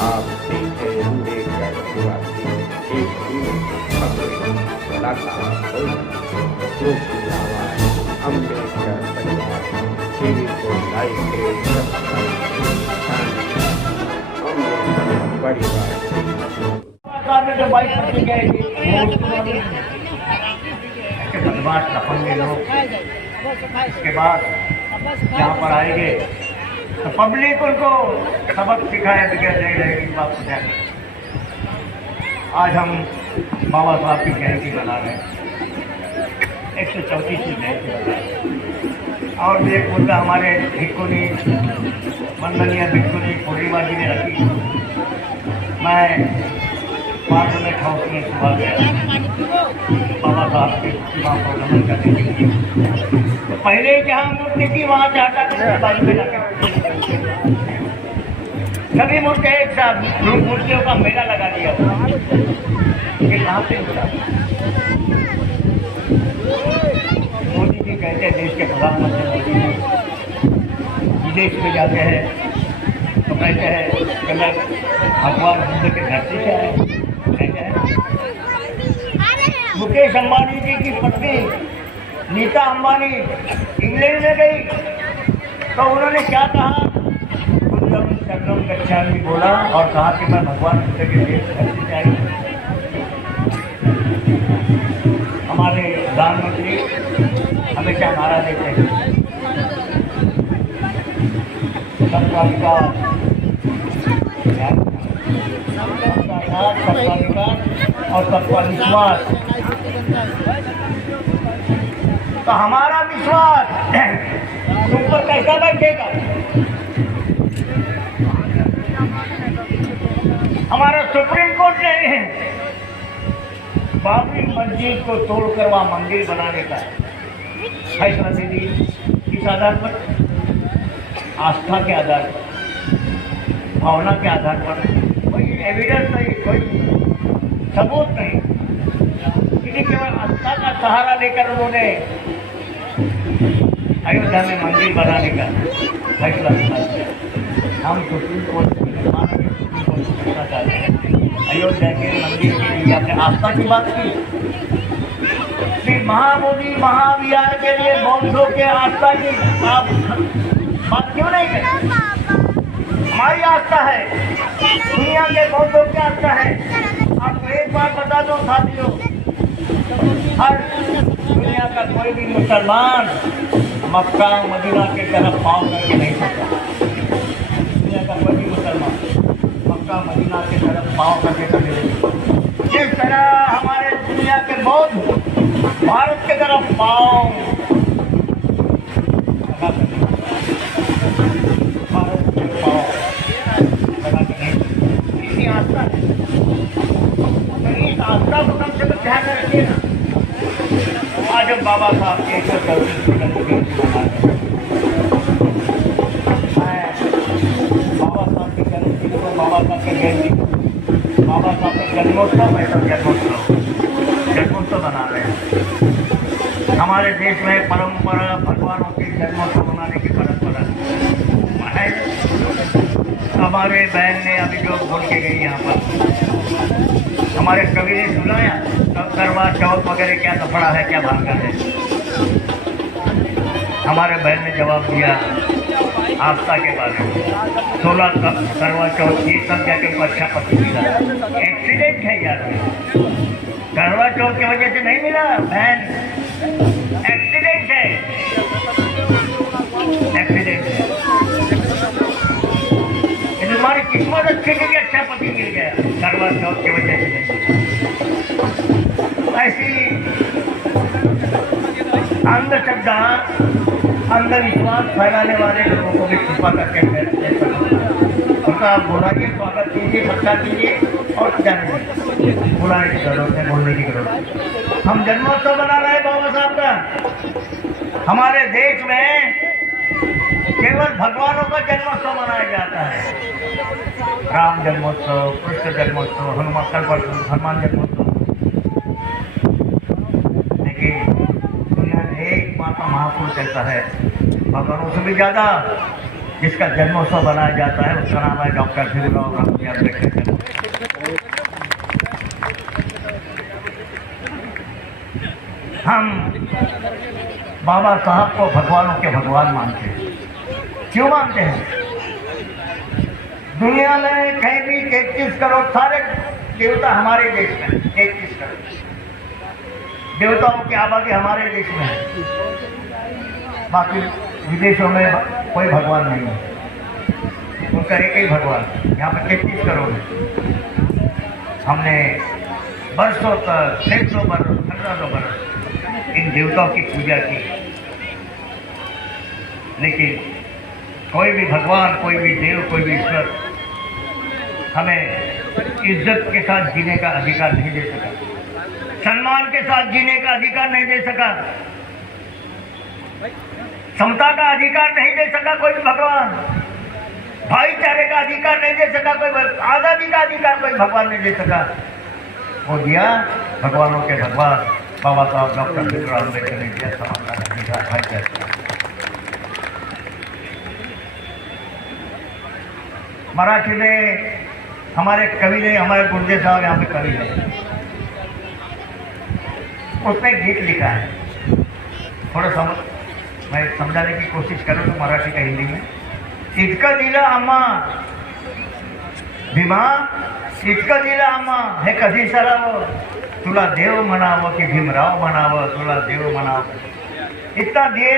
आप देखे अम्बेडकर निवासी एक कलाकार जो की आवाज अम्बेडकर परिवार टीवी को लाइव के परिवार जो बाइक पकड़ गए बदमाश लफंगे लोग इसके बाद यहाँ पर आएंगे तो पब्लिक उनको सबक सिखाए बगैर नहीं रहेगी बात को ध्यान। आज हम बाबा साहब की जयंती मना रहे हैं, 134वीं जयंती मना रहे हैं। और भी एक मुद्दा हमारे भिक्खुनी मंडलीय भिक्खुनी पूर्णिमा जी ने रखी। मैं पार्लियामेंट हाउस में सुबह गया बाबा साहब की प्रतिमा को नमन करने के लिए। तो पहले जहाँ मूर्ति थी वहाँ से हटा कर बाजू में जाकर सभी मूर्ति एक साथ मूर्तियों का मेला लगा दिया। ये कहाँ से मिला? मोदी जी कहते हैं, देश के प्रधानमंत्री मोदी जी विदेश में जाते हैं तो कहते हैं कि मैं भगवान बुद्ध के धरती से आए। मुकेश अंबानी जी की पत्नी नीता अंबानी इंग्लैंड में गई तो उन्होंने क्या कहा? बुद्धम शरणम गच्छामि बोला और कहा कि मैं भगवान बुद्ध के देश धरती से आई। हमारे प्रधानमंत्री हमेशा नारा देते हैं सबका विकास, सबका विकास और सबका विश्वास। तो हमारा विश्वास तुम पर कैसा बैठेगा? हमारा सुप्रीम कोर्ट ने बाबरी मस्जिद को तोड़कर वहाँ मंदिर बनाने का फैसला दे दी। किस आधार पर? आस्था के आधार पर, भावना के आधार पर। कोई एविडेंस नहीं, कोई सबूत नहीं, लेकिन केवल आस्था का सहारा लेकर उन्होंने अयोध्या में मंदिर बनाने का फैसला किया। हम सुप्रीम कोर्ट पूछना चाहते हैं, अयोध्या के मंदिर के लिए आपने आस्था की बात की, फिर महाबोधि महाविहार के लिए बौद्धों के आस्था की आप बात क्यों नहीं करें? हमारी आस्था है, दुनिया के बौद्धों की आस्था है। आपको एक बात बता दो साथियों, हर दुनिया का कोई भी मुसलमान मक्का मदीना के तरफ पाँव करके नहीं सकता। दुनिया का कोई भी मुसलमान मक्का मदीना के तरफ पाँव करके कभी नहीं। जिस तरह हमारे दुनिया के बौद्ध भारत के तरफ पाँव भारत के पाँव लगा के नहीं, इसी आस्था है। इस आस्था को कम से कम ध्यान में रखिए ना। आज हम बाबा साहब के बाबा साहब की जयंती को बाबा साहब की जयंती बाबा साहब का जन्मोत्सव है तो जन्मोत्सव मना रहे हैं। हमारे देश में परंपरा भगवानों के जन्मोत्सव मनाने की परंपरा है। हमारे बहन ने अभी जो बोल के गई यहाँ पर, हमारे कवि ने सुनाया तब करवा चौथ वगैरह क्या लफड़ा है, क्या भानगढ़ है। हमारे बहन ने जवाब दिया आस्था के बारे में। 16 करवा चौथ ये सब जाके उनको अच्छा पति मिला। एक्सीडेंट है यार, करवा चौथ की वजह से नहीं मिला बहन, एक्सीडेंट है, एक्सीडेंट है। हमारी किस्मत अच्छी के लिए अच्छा पति मिल गया, करवा चौथ की वजह से नहीं। ऐसी अंधश्रद्धा अंधविश्वास फैलाने वाले लोगों को भी छुपा करके उनका बुलाइए, स्वागत कीजिए, सत्कार कीजिए और जाने बुलाने की जरूरत है, बोलने की जरूरत है। हम जन्मोत्सव मना रहे हैं बाबा साहब का। हमारे देश में केवल भगवानों का जन्मोत्सव मनाया जाता है। राम जन्मोत्सव, कृष्ण जन्मोत्सव, हनुमान जन्मोत्सव, लेकिन दुनिया में एक माता महापुरुष चलता है। भगवानों से भी ज़्यादा जिसका जन्मोत्सव बनाया जाता है उसका नाम है डॉक्टर भीमराव अम्बेडकर। हम बाबा साहब को भगवानों के भगवान मानते हैं। क्यों मानते हैं? दुनिया में कहीं भी 33 करोड़ सारे देवता हमारे देश में, 33 करोड़ देवताओं की आबादी हमारे देश में है। बाकी विदेशों में कोई भगवान नहीं है, उनका एक ही भगवान। यहाँ पर 33 करोड़ है। हमने बरसों तक 600 बरस 1500 बरस इन देवताओं की पूजा की, लेकिन कोई भी भगवान, कोई भी देव, कोई भी ईश्वर हमें इज्जत के साथ जीने का अधिकार नहीं दे सका, सम्मान के साथ जीने का अधिकार नहीं दे सका, समता का अधिकार नहीं दे सका कोई भी भगवान, भाईचारे का अधिकार नहीं दे सका कोई, आज़ादी का अधिकार कोई भगवान नहीं दे सका। वो दिया भगवानों के भगवान बाबा साहब डॉक्टर भीमराव अम्बेडकर ने दिया, समानता का अधिकार, भाईचारे। मराठी में हमारे कवि ने, हमारे गुरुदेव साहब यहाँ पे कवि है, उसने गीत लिखा है, थोड़ा मैं समझाने की कोशिश करूँ तो मराठी का हिंदी में। इतकं दिलं आम्हा भीमा, इतकं दिलं आम्हा, हे कधी सरावं, तुला देव म्हणावं की भीमराव म्हणावं, तुला देव म्हणावं। इतना दिए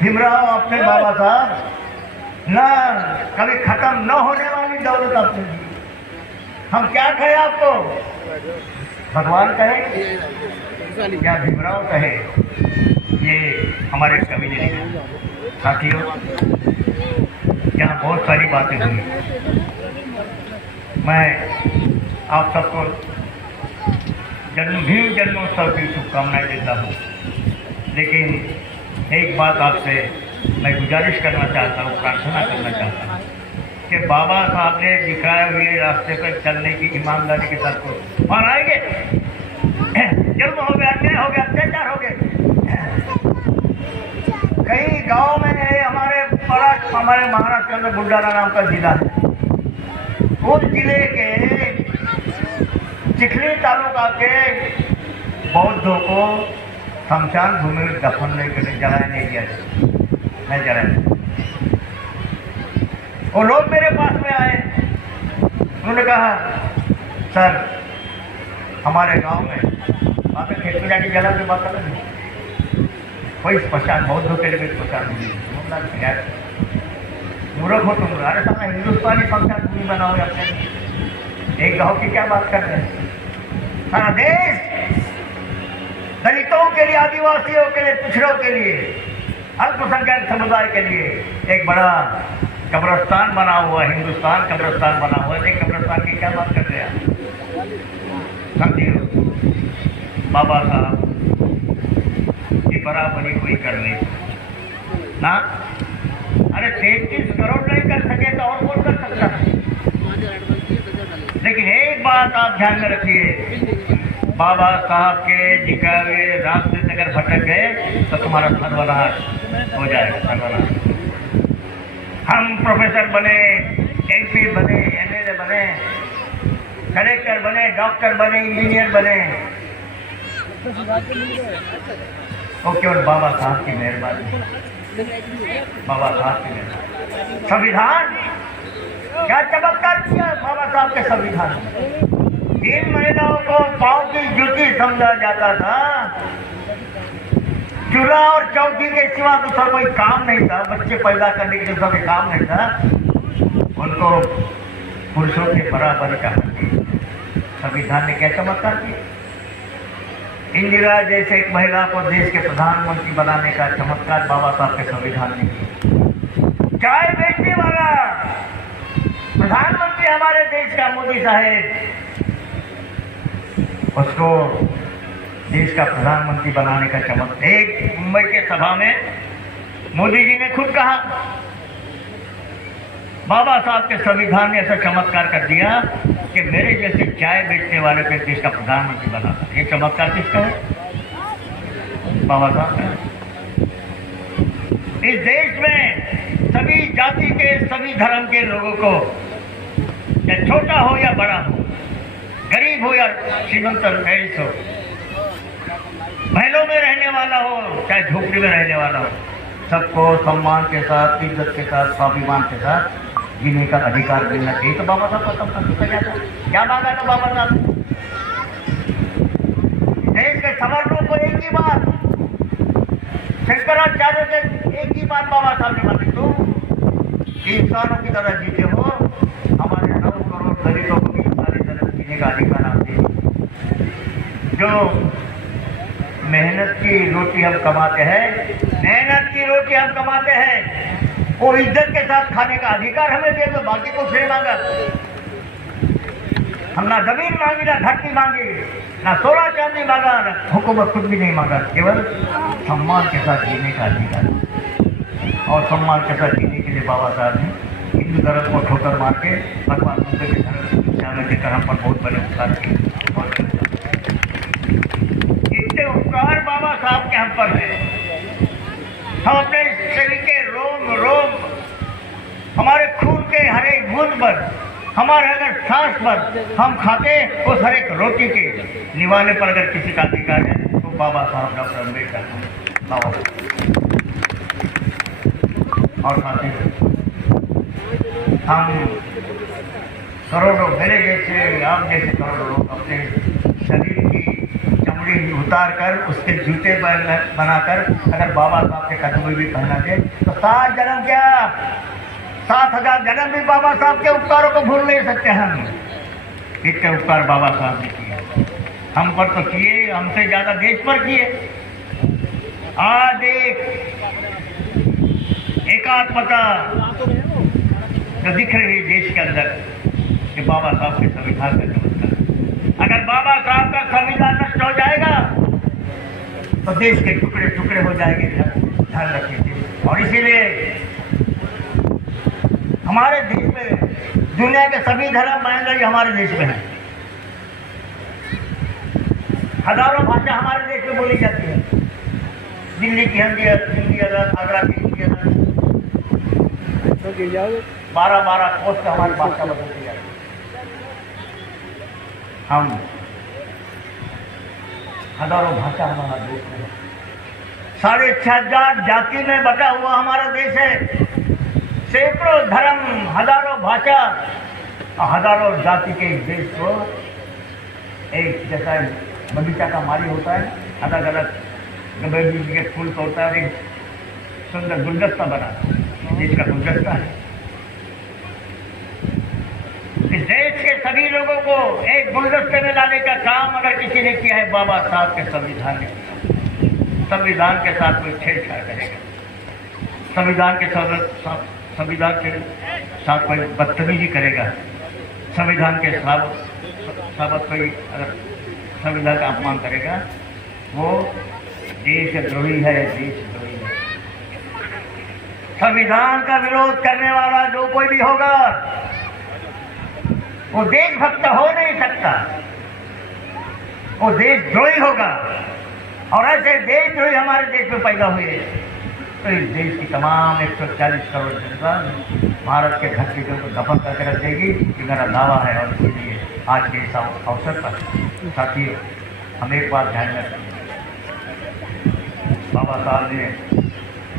भीमराव अपने बाबा साहब, न कभी खत्म न होने वाली दौलत आपने दी। हम क्या कहें आपको? भगवान कहे या भीमराव कहे, ये हमारे कवि ने लिखा। साथियों, यहाँ बहुत सारी बातें हुई। मैं आप सबको भीम जन्मोत्सव की शुभकामनाएं देता हूँ, लेकिन एक बात आपसे मैं गुजारिश करना चाहता हूँ, प्रार्थना करना चाहता हूँ कि बाबा साहब ने दिखाए हुए रास्ते पर चलने की ईमानदारी के साथ को और आएंगे। जन्म हो गया, अन्याय हो गया, अत्याचार हो गए। कई गांव में हमारे महाराष्ट्र में बुल्ढाना नाम का जिला है, उस जिले के चिखली तालुका के बौद्धों को शमशान भूमि में दफन नहीं करने, जलाया नहीं दिया, नहीं जलाया। वो लोग मेरे पास में आए, उन्होंने कहा सर हमारे गांव में वहाँ पे खेत में जाके जला के बात कर रहे, कोई स्मशान बौद्धों के लिए स्मशान नहीं। मूर्ख हो तुम, अरे साला हिंदुस्तानी शमशान भूमि बनाओ अपने, एक गाँव की क्या बात कर रहे हैं? सारा देश दलितों के लिए, आदिवासियों के लिए, पिछड़ों के लिए, अल्पसंख्यक समुदाय के लिए एक बड़ा कब्रिस्तान बना हुआ, हिंदुस्तान कब्रिस्तान बना हुआ है। कब्रिस्तान की क्या बात कर रहे हैं? समझिए, बाबा साहब की बराबरी कोई कर ले ना। अरे 33 करोड़ नहीं कर सके तो और कौन कर सकता है? लेकिन एक बात आप ध्यान में रखिए, बाबा साहब के दिखाए हुए रास्ते से अगर भटक गए तो तुम्हारा सर्वनाश हो जाएगा, सर्वनाश। हम प्रोफेसर बने, MP बने, MLA बने, कलेक्टर बने, डॉक्टर बने, इंजीनियर बने, वो केवल बाबा साहब की मेहरबानी, बाबा साहब की मेहरबानी। संविधान क्या चमत्कार किया बाबा साहब के संविधान। 3 महिलाओं को पाँव की जूती समझा जाता था, चूल्हा और चौकी के सिवा दूसरा कोई काम नहीं था, बच्चे पैदा करने के दूसरा कोई काम नहीं था, उनको पुरुषों के बराबर का हक दिया। संविधान ने क्या चमत्कार किया। इंदिरा जैसे एक महिला को देश के प्रधानमंत्री बनाने का चमत्कार बाबा साहब के संविधान ने किया। चाय बेचने वाला प्रधानमंत्री हमारे देश का मोदी साहेब, उसको देश का प्रधानमंत्री बनाने का चमत्कार। एक मुंबई के सभा में मोदी जी ने खुद कहा बाबा साहब के संविधान ने ऐसा चमत्कार कर दिया कि मेरे जैसे चाय बेचने वाले को देश का प्रधानमंत्री बना। ये चमत्कार किसका है? बाबा साहब का। इस देश में सभी जाति के, सभी धर्म के लोगों को, चाहे छोटा हो या बड़ा हो, गरीब हो या श्रीमंत रईस हो, महलों में रहने वाला हो चाहे झोपड़ी में रहने वाला हो, सबको सम्मान के साथ, इज्जत के साथ, स्वाभिमान के साथ जीने का अधिकार मिलना चाहिए। तो बाबा साहब का संकल्प क्या मांगा था बाबा साहब? देश के समर्पण को एक ही बात, शंकराचार्य से एक ही बात बाबा साहब ने मांगी, तुम इंसानों की तरह जीते हो, हमारे 9 करोड़ दलितों को भी सारी तरह जीने का अधिकार आप दे। जो मेहनत की रोटी हम कमाते हैं, मेहनत की रोटी हम कमाते हैं, वो इज्जत के साथ खाने का अधिकार हमें दे दो, बाकी कुछ नहीं मांगा। हम ना जमीन मांगी, ना धरती मांगी, ना सोना चांदी मांगा, ना हुकूमत खुद भी नहीं मांगा, केवल सम्मान के साथ जीने का अधिकार। और सम्मान के साथ जीने के लिए बाबा साहब ने हिंदू धर्म को ठोकर मार के भगवान बुद्ध के धर्म में देकर हम पर बहुत बड़े उपकार किए। इतने उपकार बाबा साहब के हम पर है। हम अपने शरीर के रोम रोम, हमारे खून के हर एक बूंद पर, हमारे अगर सांस पर हम खाते उस हर एक रोटी के निवाले पर अगर किसी का अधिकार है तो बाबा साहब डॉक्टर अम्बेडकर बाबा। और साथी हम करोड़ों, मेरे जैसे आप जैसे करोड़ों लोग अपने शरीर की चमड़ी उतार कर उसके जूते बनाकर अगर बाबा साहब के कदम में भी पहना दे तो 7 जन्म क्या 7,000 जन्म भी बाबा साहब के उपकारों को भूल नहीं सकते हम। इतने उपकार बाबा साहब ने किए, हम पर तो किए, हमसे ज्यादा देश पर किए। आज एकात्मता जो दिख रही है देश के अंदर, कि बाबा साहब के संविधान का चमत्कार। अगर बाबा साहब का संविधान नष्ट हो जाएगा तो देश के टुकड़े टुकड़े हो जाएंगे, ध्यान रखिए। और इसीलिए हमारे देश में दुनिया के सभी धर्म मानेंगे हमारे देश में है। हजारों भाषा हमारे देश में बोली जाती है। दिल्ली की हिंदी अलग, आगरा की हिंदी अलग, 12 कोस से हमारी भाषा बदलती जाती है। हम हजारों भाषा हमारा देश में है। 6,500 जाति में बटा हुआ हमारा देश है। सैकड़ों धर्म, हजारों भाषा, हजारों जाति के इस देश को एक जैसा बगीचा का माली होता है, अलग अलग गंभीर जी के फूल तोड़ता है, एक सुंदर गुलदस्ता बना, देश का गुलदस्ता है। इस देश के सभी लोगों को एक गुलदस्ते में लाने का काम अगर किसी ने किया है, बाबा साहब के संविधान ने किया। संविधान के साथ कोई छेड़छाड़ करेगा, संविधान के साथ कोई बदतमीजी करेगा, संविधान के साथ कोई अगर संविधान का अपमान करेगा, वो देशद्रोही है, देशद्रोही है। संविधान का विरोध करने वाला जो कोई भी होगा वो देशभक्त हो नहीं सकता, वो देशद्रोही होगा। और ऐसे देशद्रोही हमारे देश में पैदा हुए तो इस देश की तमाम 140 करोड़ जनता भारत के धरती को दफन करके रख देगी, ये मेरा दावा है। और इसलिए आज के इस अवसर पर साथियों हम एक बात ध्यान रखें, बाबा साहब ने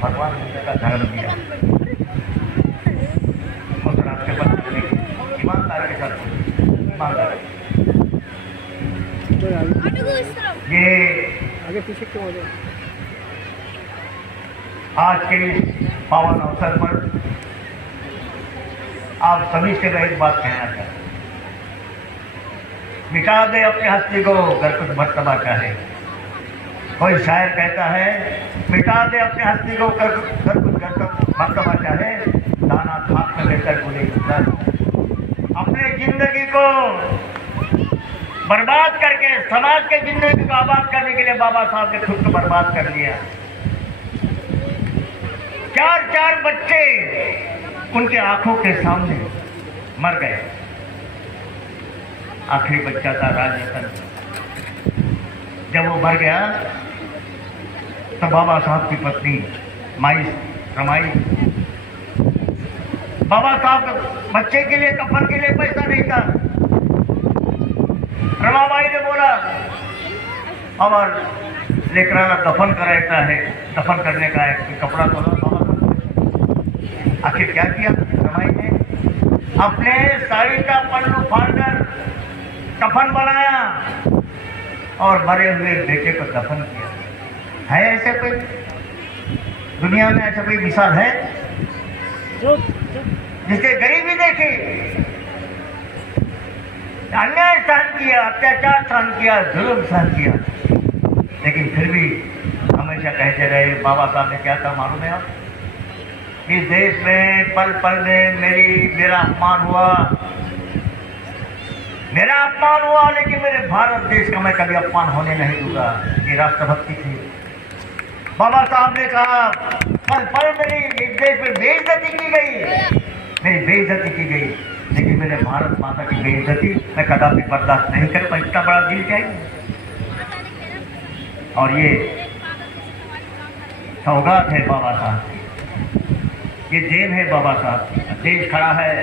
भगवान बुद्ध का धर्म दिया, उस रास्ते पर चलने की ईमानदार के साथ, ईमानदार। ये आगे पीछे क्यों हो जाए? आज के इस पावन अवसर पर आप सभी से मैं एक बात कहना चाहता हूँ, मिटा दे अपने हस्ती को अगर कुछ मर्तबा चाहे। कोई शायर कहता है, मिटा दे अपने हस्ती को अगर कुछ मर्तबा चाहे, दाना खाक में लेकर बोले अपने जिंदगी को बर्बाद करके समाज के जिंदगी को आबाद करने के लिए बाबा साहब ने खुद को बर्बाद कर दिया। 4 बच्चे उनके आंखों के सामने मर गए। आखिरी बच्चा था राजरतन। जब वो मर गया तो बाबा साहब की पत्नी माई रमाई। बाबा साहब बच्चे के लिए कफन के लिए पैसा नहीं था। रमाबाई ने बोला और लेकर आना दफन कराता है, दफन करने का है, कपड़ा तो बाबा। आखिर क्या किया रमाई ने? अपने साड़ी का पल्लू फाड़कर कफन बनाया और मरे हुए बेटे को दफन किया। है ऐसे कोई दुनिया में, ऐसा कोई मिसाल है जिसके गरीबी देखी, अन्याय सहन किया, अत्याचार सहन किया, जुल्म सहन किया, लेकिन फिर भी हमेशा कहते रहे। बाबा साहब ने क्या था मालूम है आप? इस देश में पल पल में मेरा अपमान हुआ, लेकिन मेरे भारत देश का मैं कभी अपमान होने नहीं दूंगा। ये राष्ट्रभक्ति थी। बाबा साहब ने कहा पल पल मेरी इस देश में बेइज्जती की गई, मेरी बेइज्जती की गई, लेकिन मेरे भारत माता की बेइज्जती मैं कदापि बर्दाश्त नहीं कर पाऊंगा। इतना बड़ा दिल चाहिए। और ये सौगात है बाबा साहब की, ये देन है बाबा साहब की। देश खड़ा है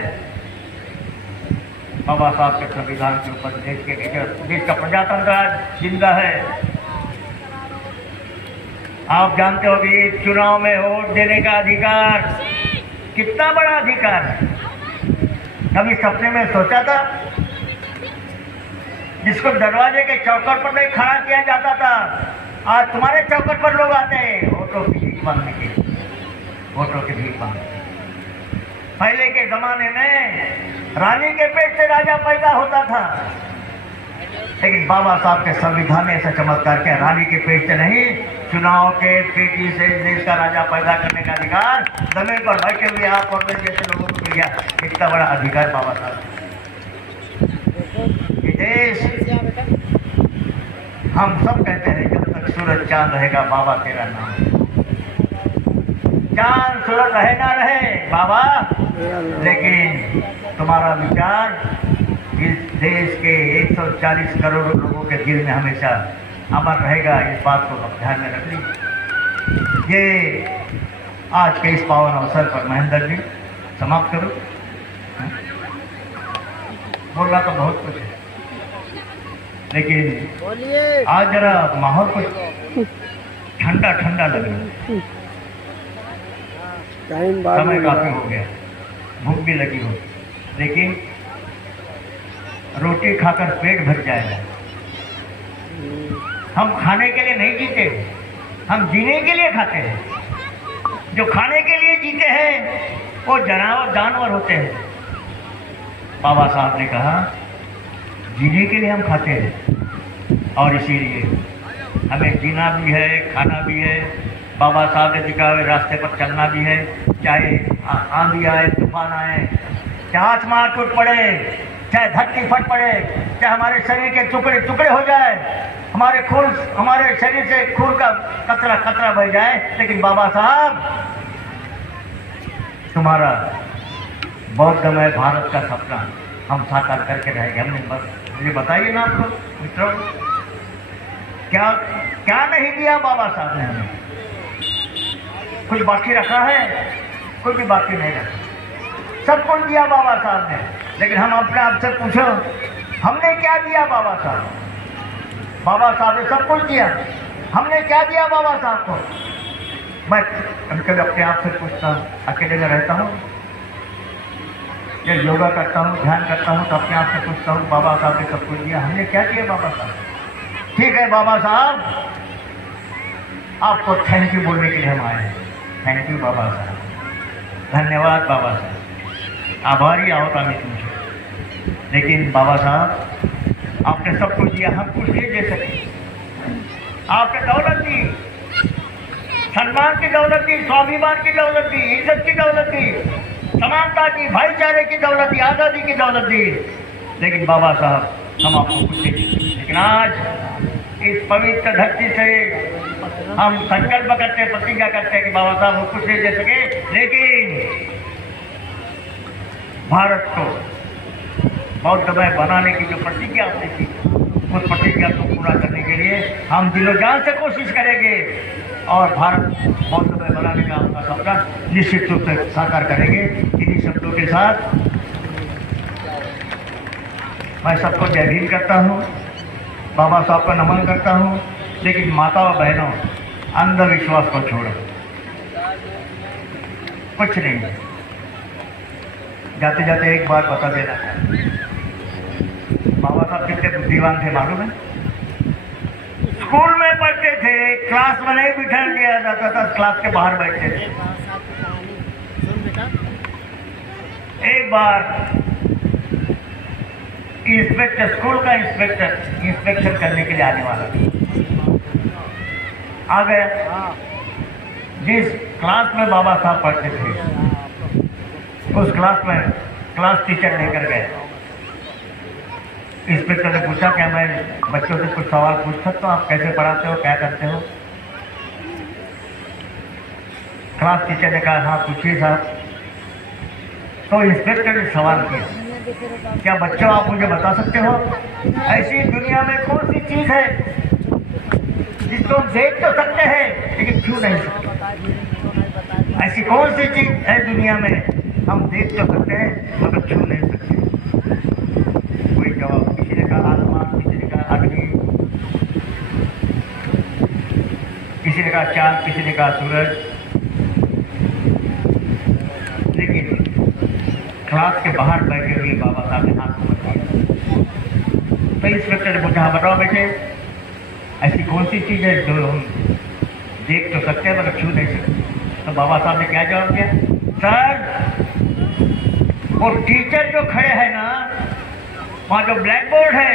बाबा साहब के संविधान के ऊपर। देश का प्रजातंत्र आज जिंदा है। आप जानते हो कि चुनाव में वोट देने का अधिकार कितना बड़ा अधिकार है। कभी सपने में सोचा था? जिसको दरवाजे के चौकट पर नहीं खड़ा किया जाता था, आज तुम्हारे चौकट पर लोग आते हैं वोटों की भीख मांगने के लिए, वोटों की भीख मांगने। पहले के जमाने में रानी के पेट से राजा पैदा होता था, लेकिन बाबा साहब के संविधान ने ऐसा चमत्कार किया, रानी के पेट से नहीं, चुनाव के पेटी से देश का राजा पैदा करने का अधिकार जमीन पर बैठे हुए आप और मैं जैसे लोगों को मिल गया। इतना बड़ा अधिकार बाबा साहब। ये देश, हम सब कहते हैं जब तक सूरज चांद रहेगा बाबा तेरा नाम। चांद सूरज रहे ना रहे बाबा, लेकिन तुम्हारा विचार इस देश के 140 करोड़ लोगों के दिल में हमेशा अमर रहेगा। इस बात को ध्यान में रख लीजिए। ये आज के इस पावन अवसर पर महेंद्र जी समाप्त करो। बोलना तो बहुत कुछ है, लेकिन आज जरा माहौल कुछ ठंडा ठंडा लगे। समय काफी हो गया, भूख भी लगी हो, लेकिन रोटी खाकर पेट भर जाएगा। हम खाने के लिए नहीं जीते, हम जीने के लिए खाते हैं। जो खाने के लिए जीते हैं वो जानवर होते हैं। बाबा साहब ने कहा जीने के लिए हम खाते हैं, और इसीलिए हमें जीना भी है, खाना भी है। बाबा साहब ने दिखाए हुए रास्ते पर चलना भी है, चाहे आंधी आए, तूफान आए, चाहे आसमान टूट पड़े, चाहे धरती फट पड़े, चाहे हमारे शरीर के टुकड़े टुकड़े हो जाए, हमारे शरीर से खून का कतरा कतरा बह जाए, लेकिन बाबा साहब तुम्हारा बौद्धमय भारत का सपना हम साकार करके रहेंगे। हमने बस मुझे बताइए ना आप लोग मित्रों, क्या क्या नहीं दिया बाबा साहब ने हमें? कुछ बाकी रखा है? कुछ भी बाकी नहीं रखा, सब कुछ दिया बाबा साहब ने। लेकिन हम अपने आप से पूछो, हमने क्या दिया बाबा साहब? बाबा साहब ने सब कुछ दिया, हमने क्या दिया बाबा साहब को? मैं कभी अपने आप से पूछता हूँ, अकेले में रहता हूँ या योगा करता हूँ, ध्यान करता हूँ, तो अपने आप से पूछता हूँ बाबा साहब ने सब कुछ दिया, हमने क्या दिया बाबा साहब? ठीक है बाबा साहब, आपको थैंक यू बोलने के लिए हम आए हैं। थैंक यू बाबा साहब, धन्यवाद बाबा साहब, आभारी आहोत आम्ही तुमचे। लेकिन बाबा साहब आपने सब कुछ दिया, हम कुछ नहीं दे सके। आपने दौलत दी, सम्मान की दौलत दी, स्वाभिमान की दौलत दी, इज्जत की दौलत दी, समानता की, भाईचारे की दौलत दी, आज़ादी की दौलत दी, लेकिन बाबा साहब हम आपको कुछ नहीं दी। लेकिन आज इस पवित्र धरती से हम संकल्प करते, प्रतिज्ञा करते हैं कि बाबा साहब वो कुछ नहीं दे सके, लेकिन भारत को बौद्धमय बनाने की जो प्रतिज्ञा आपने की, उस प्रतिज्ञा को पूरा करने के लिए हम दिलो जान से कोशिश करेंगे। और भारत मौजूद बनाने का आपका सपना निश्चित रूप से साकार करेंगे। इन्हीं शब्दों के साथ मैं सबको जय भीम करता हूँ, बाबा साहब को नमन करता हूँ। लेकिन माता और बहनों, अंधविश्वास को छोड़ो, कुछ नहीं। जाते जाते एक बात बता देना, बाबा साहब कितने बुद्धिमान थे मालूम है? स्कूल में पढ़ते थे, क्लास में नहीं बिठा दिया जाता था, क्लास के बाहर बैठते थे। एक बार इंस्पेक्टर, स्कूल का इंस्पेक्टर इंस्पेक्शन करने के लिए आने वाला आ गया। जिस क्लास में बाबा साहब पढ़ते थे उस क्लास में क्लास टीचर लेकर गए। इंस्पेक्टर ने पूछा, क्या मैं बच्चों से कुछ सवाल पूछ सकता हूँ? आप कैसे पढ़ाते हो, क्या करते हो? क्लास टीचर ने कहा, हाँ पूछिए साहब। तो इंस्पेक्टर ने सवाल किया, क्या बच्चों आप मुझे बता सकते हो ऐसी दुनिया में कौन सी चीज है जिसको हम देख तो सकते हैं लेकिन छू नहीं सकते? ऐसी कौन सी चीज है दुनिया में हम देख तो सकते हैं मगर छू नहीं सकते? कोई जवाब, किसी ने कहा आसमान, किसी ने कहा अग्नि, किसी ने कहा चांद, किसी ने कहा सूरज। लेकिन क्लास के बाहर बैठे हुए बाबा साहब ने हाथ ऊपर किया। तो इंस्पेक्टर ने पूछा, बताओ बेटे, ऐसी कौन सी चीज़ है जो हम देख तो सकते हैं मगर छू नहीं सकते? तो बाबा साहब ने क्या जवाब दिया, सर वो टीचर जो खड़े हैं ना, वहाँ जो ब्लैक बोर्ड है,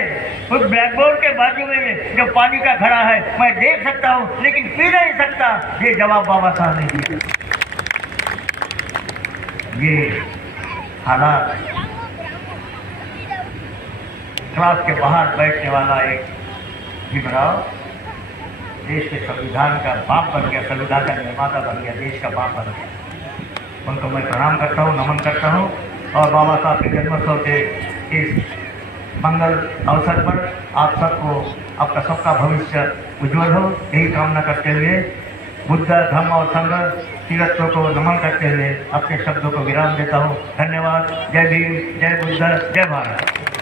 उस ब्लैक बोर्ड के बाजू में जो पानी का घड़ा है मैं देख सकता हूँ लेकिन पी नहीं सकता। ये जवाब बाबा साहब ने दिया। ये हालात क्लास के बाहर बैठने वाला एक भीमराव देश के संविधान का बाप बन गया, संविधान का निर्माता बन गया, देश का बाप बन गया। उनको मैं प्रणाम करता हूँ, नमन करता हूँ। और बाबा साहब के जन्मोत्सव के इस मंगल अवसर पर आप सबको, आपका सबका भविष्य उज्जवल हो, यही कामना करते हुए बुद्ध, धम्म और संघ तीर्थों को नमन करते हुए अपने शब्दों को विराम देता हूँ। धन्यवाद। जय भीम, जय बुद्ध, जय भारत।